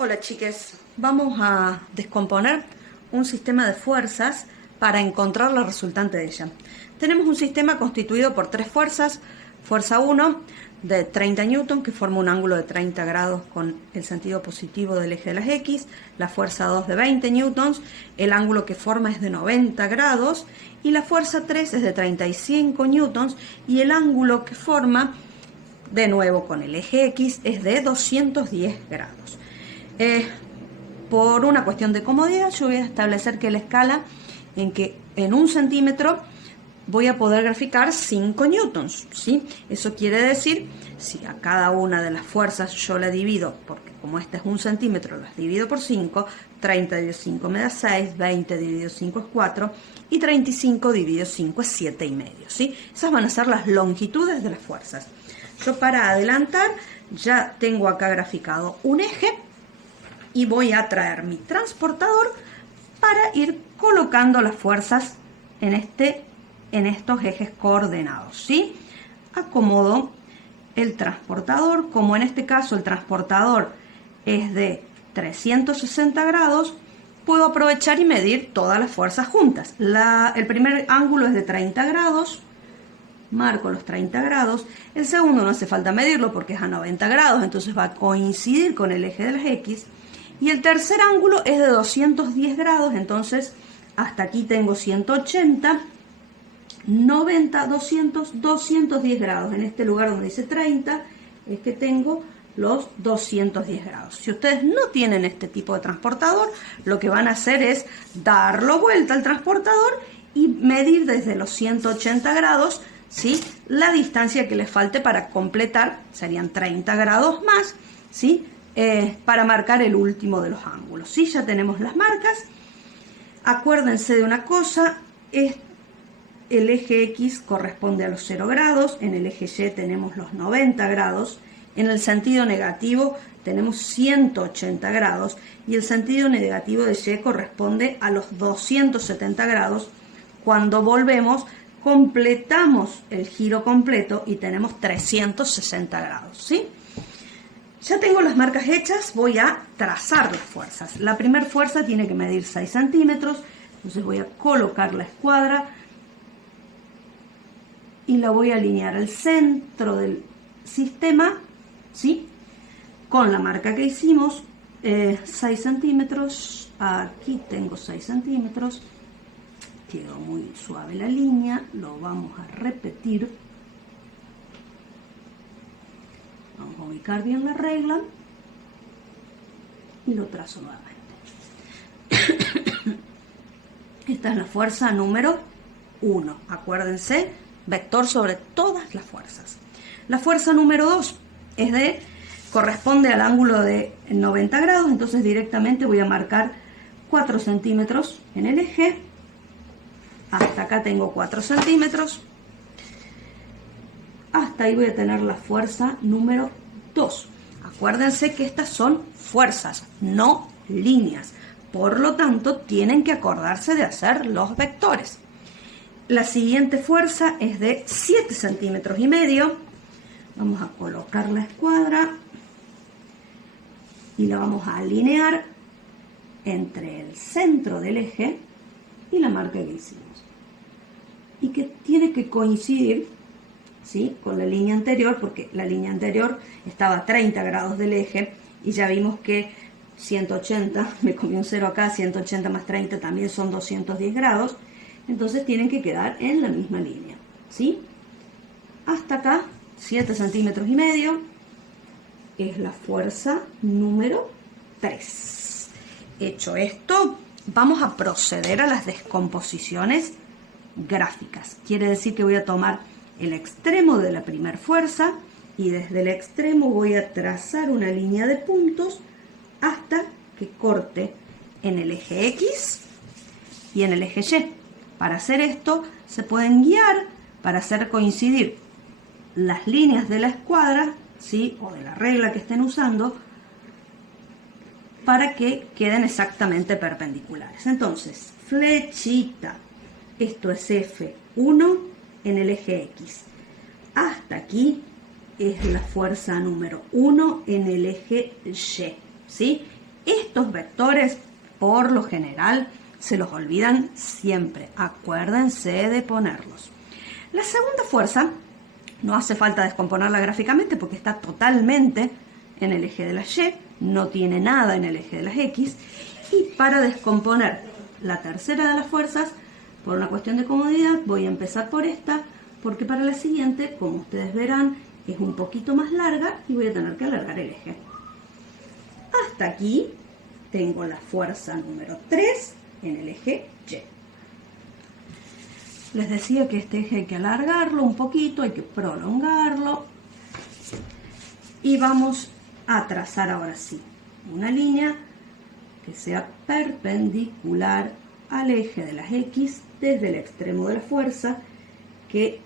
Hola chiques, vamos a descomponer un sistema de fuerzas para encontrar la resultante de ella. Tenemos un sistema constituido por tres fuerzas. Fuerza 1 de 30 newton que forma un ángulo de 30 grados con el sentido positivo del eje de las X. La fuerza 2 de 20 newtons, el ángulo que forma es de 90 grados. Y la fuerza 3 es de 35 newtons y el ángulo que forma, de nuevo con el eje X, es de 210 grados. Por una cuestión de comodidad, yo voy a establecer que la escala en que en 1 centímetro voy a poder graficar 5 newtons, ¿sí? Eso quiere decir, si a cada una de las fuerzas yo la divido, porque como este es 1 centímetro, las divido por 5, 30 dividido 5 me da 6, 20 dividido 5 es 4, y 35 dividido 5 es 7,5, ¿sí? Esas van a ser las longitudes de las fuerzas. Yo para adelantar ya tengo acá graficado un eje, y voy a traer mi transportador para ir colocando las fuerzas en estos ejes coordenados, ¿sí? Acomodo el transportador, como en este caso el transportador es de 360 grados, puedo aprovechar y medir todas las fuerzas juntas. El primer ángulo es de 30 grados, marco los 30 grados, el segundo no hace falta medirlo porque es a 90 grados, entonces va a coincidir con el eje de las X. Y el tercer ángulo es de 210 grados, entonces hasta aquí tengo 180, 90, 200, 210 grados. En este lugar donde dice 30 es que tengo los 210 grados. Si ustedes no tienen este tipo de transportador, lo que van a hacer es darlo vuelta al transportador y medir desde los 180 grados, ¿sí? La distancia que les falte para completar, serían 30 grados más, ¿sí? Para marcar el último de los ángulos, ¿sí? Ya tenemos las marcas. Acuérdense de una cosa, el eje X corresponde a los 0 grados, en el eje Y tenemos los 90 grados, en el sentido negativo tenemos 180 grados y el sentido negativo de Y corresponde a los 270 grados. Cuando volvemos, completamos el giro completo y tenemos 360 grados, ¿sí? Ya tengo las marcas hechas, voy a trazar las fuerzas. La primera fuerza tiene que medir 6 centímetros, entonces voy a colocar la escuadra y la voy a alinear al centro del sistema, ¿sí? Con la marca que hicimos, 6 centímetros, aquí tengo 6 centímetros, quedó muy suave la línea, lo vamos a repetir. Vamos a ubicar bien la regla y lo trazo nuevamente. Esta es la fuerza número 1. Acuérdense, vector sobre todas las fuerzas. La fuerza número 2 corresponde al ángulo de 90 grados, entonces directamente voy a marcar 4 centímetros en el eje. Hasta acá tengo 4 centímetros. Hasta ahí voy a tener la fuerza número 2. Acuérdense que estas son fuerzas, no líneas. Por lo tanto, tienen que acordarse de hacer los vectores. La siguiente fuerza es de 7 centímetros y medio. Vamos a colocar la escuadra y la vamos a alinear entre el centro del eje y la marca que hicimos. Y que tiene que coincidir, ¿sí?, con la línea anterior, porque la línea anterior estaba a 30 grados del eje y ya vimos que 180, me comí un 0 acá, 180 más 30 también son 210 grados, entonces tienen que quedar en la misma línea, ¿sí? Hasta acá, 7 centímetros y medio, es la fuerza número 3. Hecho esto, vamos a proceder a las descomposiciones gráficas. Quiere decir que voy a tomar el extremo de la primera fuerza y desde el extremo voy a trazar una línea de puntos hasta que corte en el eje X y en el eje Y. Para hacer esto se pueden guiar para hacer coincidir las líneas de la escuadra, ¿sí?, o de la regla que estén usando, para que queden exactamente perpendiculares. Entonces, flechita, esto es F1 en el eje X. Hasta aquí es la fuerza número 1 en el eje Y, ¿sí? Estos vectores, por lo general, se los olvidan siempre. Acuérdense de ponerlos. La segunda fuerza, no hace falta descomponerla gráficamente porque está totalmente en el eje de las Y, no tiene nada en el eje de las X. Y para descomponer la tercera de las fuerzas, por una cuestión de comodidad, voy a empezar por esta, porque para la siguiente, como ustedes verán, es un poquito más larga y voy a tener que alargar el eje. Hasta aquí tengo la fuerza número 3 en el eje Y. Les decía que este eje hay que alargarlo un poquito, hay que prolongarlo. Y vamos a trazar ahora sí una línea que sea perpendicular al eje de las X desde el extremo de la fuerza, que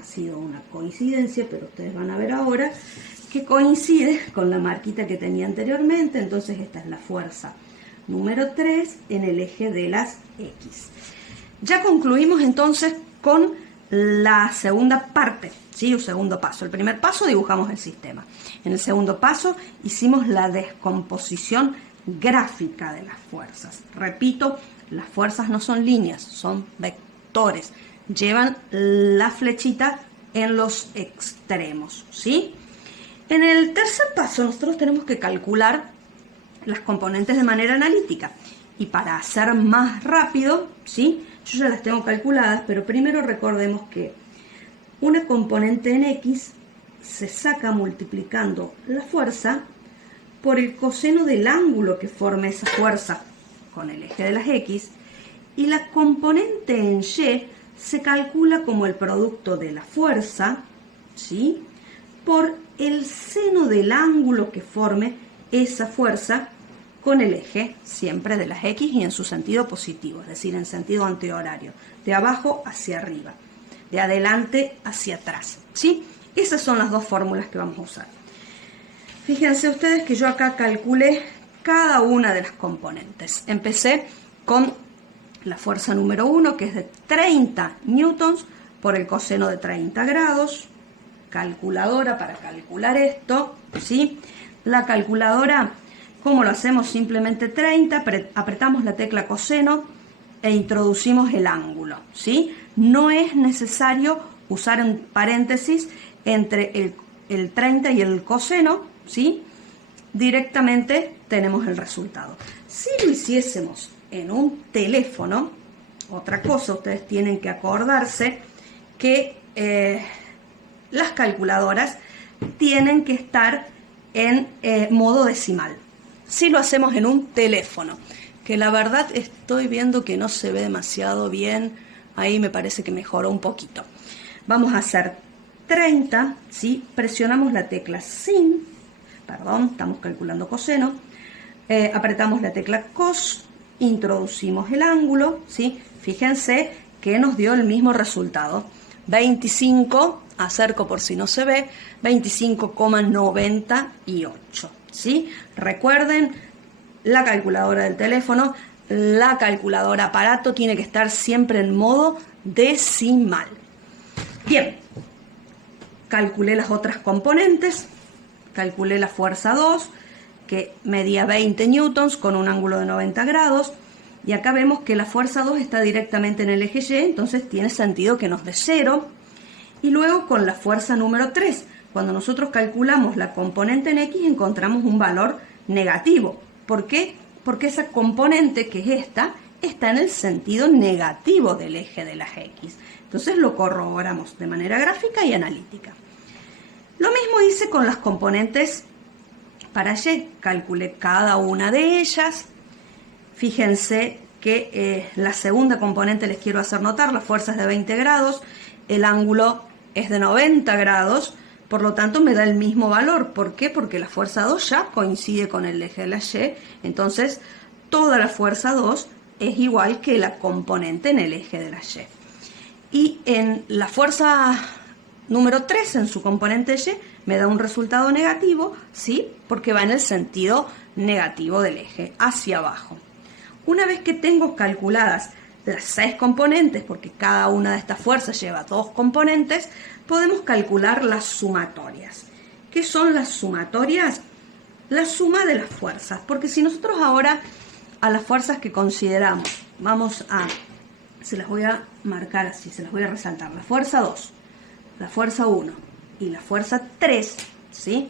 ha sido una coincidencia, pero ustedes van a ver ahora que coincide con la marquita que tenía anteriormente. Entonces esta es la fuerza número 3 en el eje de las X. Ya concluimos entonces con la segunda parte, ¿sí? El segundo paso. El primer paso dibujamos el sistema. En el segundo paso hicimos la descomposición gráfica de las fuerzas. Repito, las fuerzas no son líneas, son vectores. Llevan la flechita en los extremos, ¿sí? En el tercer paso nosotros tenemos que calcular las componentes de manera analítica. Y para hacer más rápido, ¿sí? Yo ya las tengo calculadas, pero primero recordemos que una componente en X se saca multiplicando la fuerza por el coseno del ángulo que forme esa fuerza con el eje de las X, y la componente en Y se calcula como el producto de la fuerza, ¿sí?, por el seno del ángulo que forme esa fuerza con el eje siempre de las X y en su sentido positivo, es decir, en sentido antihorario, de abajo hacia arriba, de adelante hacia atrás, ¿sí? Esas son las dos fórmulas que vamos a usar. Fíjense ustedes que yo acá calculé cada una de las componentes. Empecé con la fuerza número 1, que es de 30 newtons por el coseno de 30 grados. Calculadora para calcular esto, ¿sí? La calculadora, ¿cómo lo hacemos? Simplemente 30, apretamos la tecla coseno e introducimos el ángulo, ¿sí? No es necesario usar un paréntesis entre el 30 y el coseno, ¿sí? Directamente tenemos el resultado. Si lo hiciésemos en un teléfono, otra cosa, ustedes tienen que acordarse que las calculadoras tienen que estar en modo decimal. Si lo hacemos en un teléfono, que la verdad estoy viendo que no se ve demasiado bien, ahí me parece que mejoró un poquito. Vamos a hacer 30, ¿sí? Presionamos la tecla estamos calculando coseno, apretamos la tecla cos, introducimos el ángulo, ¿sí? Fíjense que nos dio el mismo resultado, 25, acerco por si no se ve, 25,98, ¿sí? Recuerden, la calculadora del teléfono, la calculadora aparato tiene que estar siempre en modo decimal. Bien, calculé las otras componentes, calculé la fuerza 2, que medía 20 newtons con un ángulo de 90 grados, y acá vemos que la fuerza 2 está directamente en el eje Y, entonces tiene sentido que nos dé 0. Y luego con la fuerza número 3, cuando nosotros calculamos la componente en X encontramos un valor negativo. ¿Por qué? Porque esa componente, que es esta, está en el sentido negativo del eje de las X. Entonces lo corroboramos de manera gráfica y analítica. Lo mismo hice con las componentes para Y. Calculé cada una de ellas. Fíjense que la segunda componente les quiero hacer notar, la fuerza es de 20 grados, el ángulo es de 90 grados, por lo tanto me da el mismo valor. ¿Por qué? Porque la fuerza 2 ya coincide con el eje de la Y, entonces toda la fuerza 2 es igual que la componente en el eje de la Y. Y en la fuerza número 3, en su componente Y, me da un resultado negativo, ¿sí? Porque va en el sentido negativo del eje, hacia abajo. Una vez que tengo calculadas las 6 componentes, porque cada una de estas fuerzas lleva 2 componentes, podemos calcular las sumatorias. ¿Qué son las sumatorias? la suma de las fuerzas, porque si nosotros ahora a las fuerzas que consideramos, se las voy a marcar así, se las voy a resaltar, la fuerza 2, la fuerza 1 y la fuerza 3, ¿sí?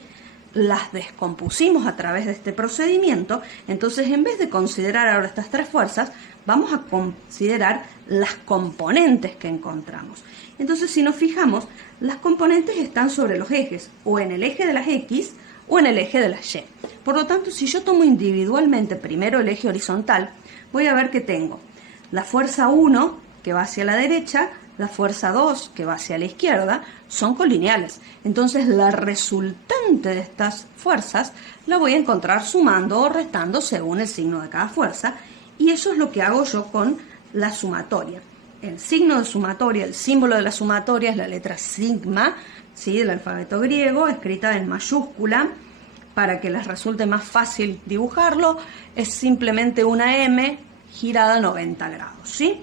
Las descompusimos a través de este procedimiento, entonces en vez de considerar ahora estas tres fuerzas, vamos a considerar las componentes que encontramos. Entonces, si nos fijamos, las componentes están sobre los ejes, o en el eje de las X, o en el eje de las Y. Por lo tanto, si yo tomo individualmente primero el eje horizontal, voy a ver que tengo la fuerza 1, que va hacia la derecha, la fuerza 2, que va hacia la izquierda, son colineales. Entonces, la resultante de estas fuerzas la voy a encontrar sumando o restando según el signo de cada fuerza, y eso es lo que hago yo con la sumatoria. El signo de sumatoria, el símbolo de la sumatoria es la letra sigma, ¿sí?, del alfabeto griego, escrita en mayúscula. Para que les resulte más fácil dibujarlo, es simplemente una M girada 90 grados, ¿sí?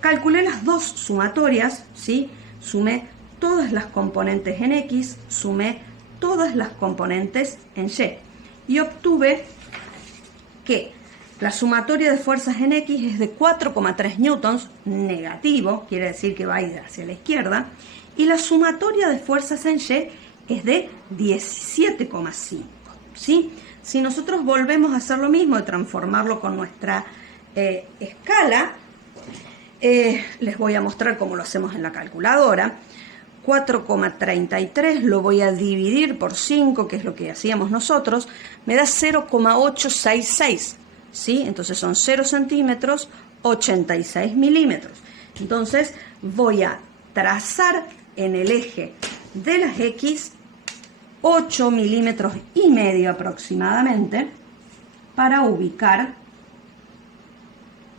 Calculé las dos sumatorias, ¿sí? Sumé todas las componentes en X, sumé todas las componentes en Y, y obtuve que la sumatoria de fuerzas en X es de 4,3 newtons, negativo, quiere decir que va a ir hacia la izquierda, y la sumatoria de fuerzas en Y es de 17,5, ¿sí? Si nosotros volvemos a hacer lo mismo, de transformarlo con nuestra escala, les voy a mostrar cómo lo hacemos en la calculadora. 4,33 lo voy a dividir por 5, que es lo que hacíamos nosotros, me da 0,866, ¿sí? Entonces son 0 centímetros, 86 milímetros. Entonces voy a trazar en el eje de las X 8 milímetros y medio aproximadamente para ubicar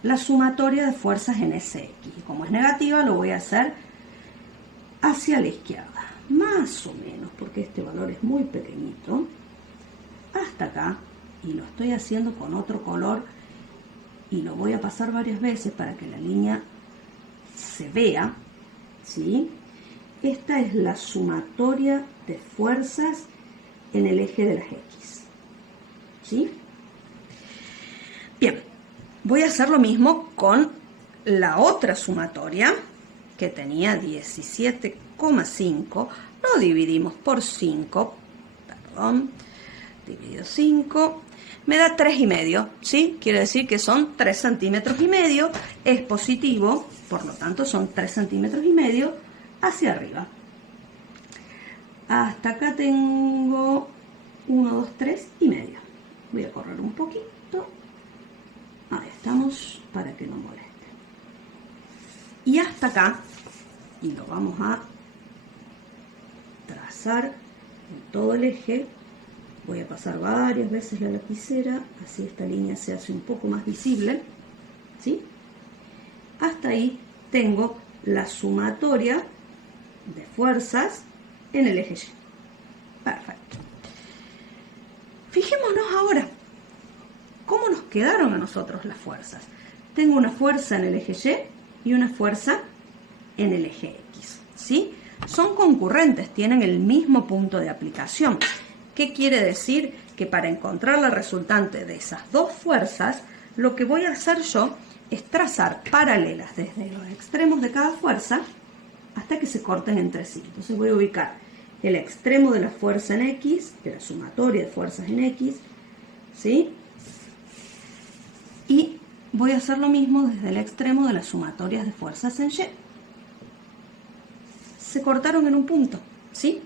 la sumatoria de fuerzas en ese X. Y como es negativa, lo voy a hacer hacia la izquierda, más o menos, porque este valor es muy pequeñito, hasta acá, y lo estoy haciendo con otro color y lo voy a pasar varias veces para que la línea se vea, ¿sí? Esta es la sumatoria de fuerzas en el eje de las X, ¿sí? Bien, voy a hacer lo mismo con la otra sumatoria, que tenía 17,5, lo dividimos por 5, dividido 5, me da 3,5, ¿sí? Quiere decir que son 3 centímetros y medio, es positivo, por lo tanto son 3 centímetros y medio hacia arriba. Hasta acá tengo 1, 2, 3 y medio. Voy a correr un poquito. Ahí estamos, para que no moleste. Y hasta acá, y lo vamos a trazar en todo el eje. Voy a pasar varias veces la lapicera, así esta línea se hace un poco más visible, ¿sí? Hasta ahí tengo la sumatoria de fuerzas en el eje Y. Perfecto. Fijémonos ahora cómo nos quedaron a nosotros las fuerzas. Tengo una fuerza en el eje Y y una fuerza en el eje X, ¿sí? Son concurrentes, tienen el mismo punto de aplicación. ¿Qué quiere decir? Que para encontrar la resultante de esas dos fuerzas, lo que voy a hacer yo es trazar paralelas desde los extremos de cada fuerza hasta que se corten entre sí. Entonces voy a ubicar el extremo de la fuerza en X, de la sumatoria de fuerzas en X, ¿sí? Y voy a hacer lo mismo desde el extremo de las sumatorias de fuerzas en Y. Se cortaron en un punto, ¿sí?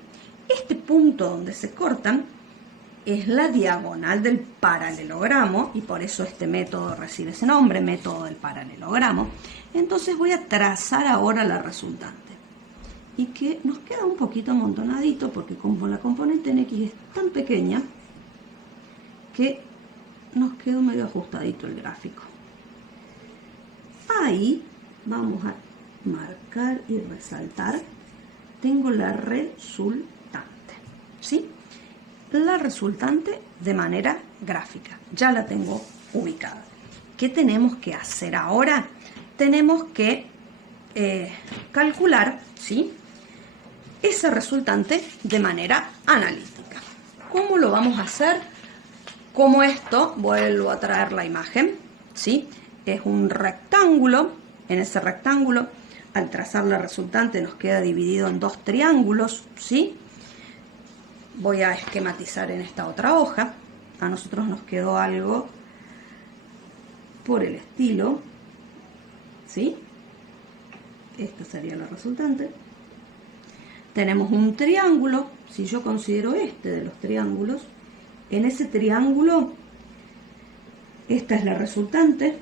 Este punto donde se cortan es la diagonal del paralelogramo y por eso este método recibe ese nombre, método del paralelogramo. Entonces voy a trazar ahora la resultante y que nos queda un poquito amontonadito porque como la componente en X es tan pequeña que nos quedó medio ajustadito el gráfico. Ahí vamos a marcar y resaltar, tengo la resultante, ¿sí? La resultante de manera gráfica, ya la tengo ubicada. ¿Qué tenemos que hacer ahora? Tenemos que calcular, ¿sí?, esa resultante de manera analítica. ¿Cómo lo vamos a hacer? Como esto, vuelvo a traer la imagen, ¿sí? Es un rectángulo. En ese rectángulo, al trazar la resultante, nos queda dividido en dos triángulos, ¿sí? Voy a esquematizar en esta otra hoja. A nosotros nos quedó algo por el estilo, ¿sí? Esta sería la resultante. Tenemos un triángulo. Si yo considero este de los triángulos, en ese triángulo, esta es la resultante,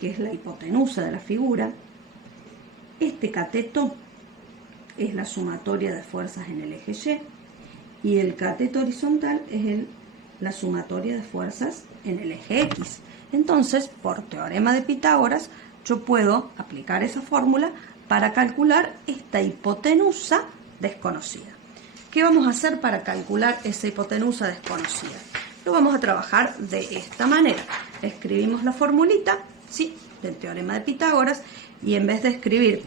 que es la hipotenusa de la figura. Este cateto es la sumatoria de fuerzas en el eje Y, y el cateto horizontal es la sumatoria de fuerzas en el eje X. Entonces, por teorema de Pitágoras, yo puedo aplicar esa fórmula para calcular esta hipotenusa desconocida. ¿Qué vamos a hacer para calcular esa hipotenusa desconocida? Lo vamos a trabajar de esta manera. Escribimos la formulita, ¿sí?, del teorema de Pitágoras, y en vez de escribir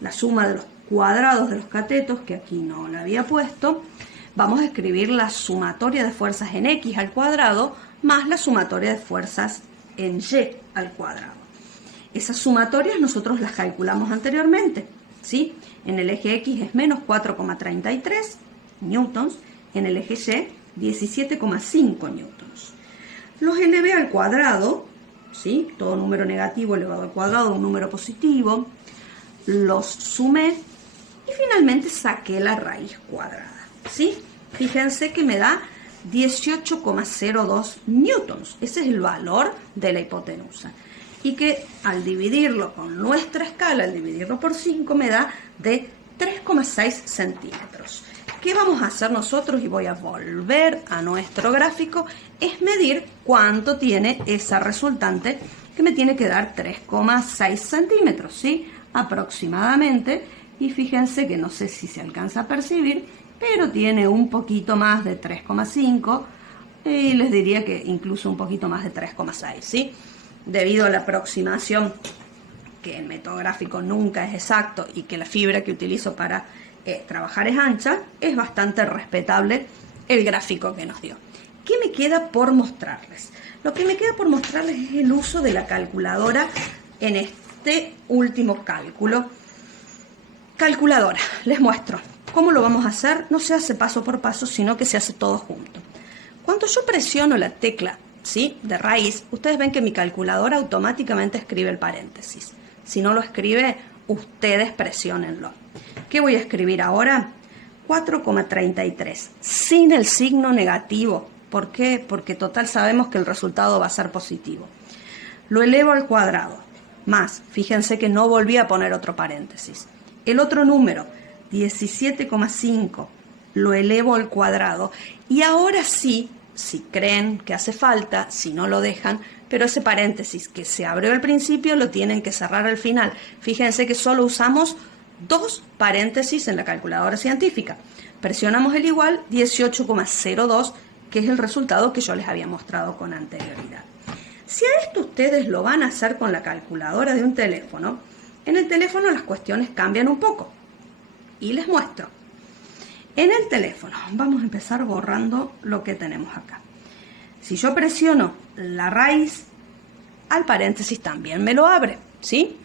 la suma de los cuadrados de los catetos, que aquí no la había puesto, vamos a escribir la sumatoria de fuerzas en X al cuadrado más la sumatoria de fuerzas en Y al cuadrado. Esas sumatorias nosotros las calculamos anteriormente, ¿sí? En el eje X es menos 4,33 newtons, en el eje Y 17,5 newtons. Los elevé al cuadrado, ¿sí? Todo número negativo elevado al cuadrado, un número positivo. Los sumé y finalmente saqué la raíz cuadrada, ¿sí? Fíjense que me da 18,02 newtons. Ese es el valor de la hipotenusa. Y que al dividirlo con nuestra escala, al dividirlo por 5, me da de 3,6 centímetros. ¿Qué vamos a hacer nosotros? Y voy a volver a nuestro gráfico, es medir cuánto tiene esa resultante, que me tiene que dar 3,6 centímetros, ¿sí? Aproximadamente. Y fíjense que no sé si se alcanza a percibir, pero tiene un poquito más de 3,5 y les diría que incluso un poquito más de 3,6, ¿sí? Debido a la aproximación, que el método gráfico nunca es exacto y que la fibra que utilizo para trabajar es ancha, es bastante respetable el gráfico que nos dio. ¿Qué me queda por mostrarles? Lo que me queda por mostrarles es el uso de la calculadora en este último cálculo. Calculadora, les muestro. ¿Cómo lo vamos a hacer? No se hace paso por paso, sino que se hace todo junto. Cuando yo presiono la tecla, ¿sí?, de raíz, ustedes ven que mi calculadora automáticamente escribe el paréntesis. Si no lo escribe, ustedes presiónenlo. ¿Qué voy a escribir ahora? 4,33, sin el signo negativo. ¿Por qué? Porque total sabemos que el resultado va a ser positivo. Lo elevo al cuadrado, más, fíjense que no volví a poner otro paréntesis. El otro número, 17,5, lo elevo al cuadrado. Y ahora sí, si creen que hace falta, si no lo dejan, pero ese paréntesis que se abrió al principio lo tienen que cerrar al final. Fíjense que solo usamos dos paréntesis en la calculadora científica. Presionamos el igual, 18,02, que es el resultado que yo les había mostrado con anterioridad. Si a esto ustedes lo van a hacer con la calculadora de un teléfono, en el teléfono las cuestiones cambian un poco. Y les muestro. En el teléfono, vamos a empezar borrando lo que tenemos acá. Si yo presiono la raíz, al paréntesis también me lo abre, ¿sí?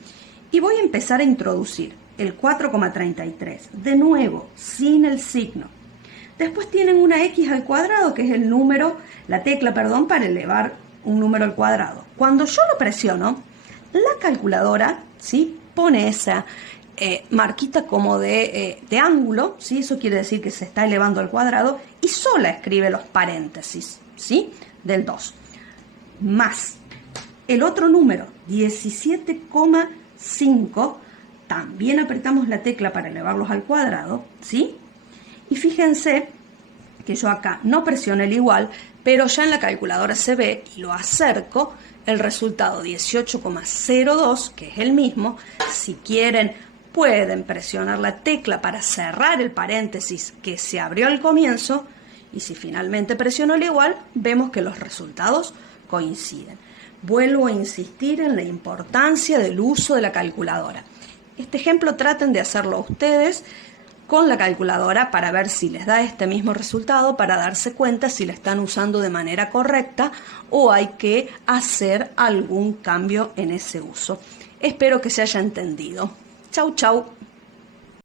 Y voy a empezar a introducir el 4,33, de nuevo, sin el signo. Después tienen una X al cuadrado, que es el número, la tecla, perdón, para elevar un número al cuadrado. Cuando yo lo presiono, la calculadora, ¿sí?, pone esa marquita como de ángulo, ¿sí? Eso quiere decir que se está elevando al cuadrado, y sola escribe los paréntesis, ¿sí?, del 2. Más el otro número, 17,5, también apretamos la tecla para elevarlos al cuadrado, ¿sí? Y fíjense que yo acá no presiono el igual, pero ya en la calculadora se ve, y lo acerco, el resultado 18,02, que es el mismo. Si quieren, pueden presionar la tecla para cerrar el paréntesis que se abrió al comienzo, y si finalmente presiono el igual, vemos que los resultados coinciden. Vuelvo a insistir en la importancia del uso de la calculadora. Este ejemplo traten de hacerlo ustedes con la calculadora para ver si les da este mismo resultado, para darse cuenta si la están usando de manera correcta o hay que hacer algún cambio en ese uso. Espero que se haya entendido. Chau, chau.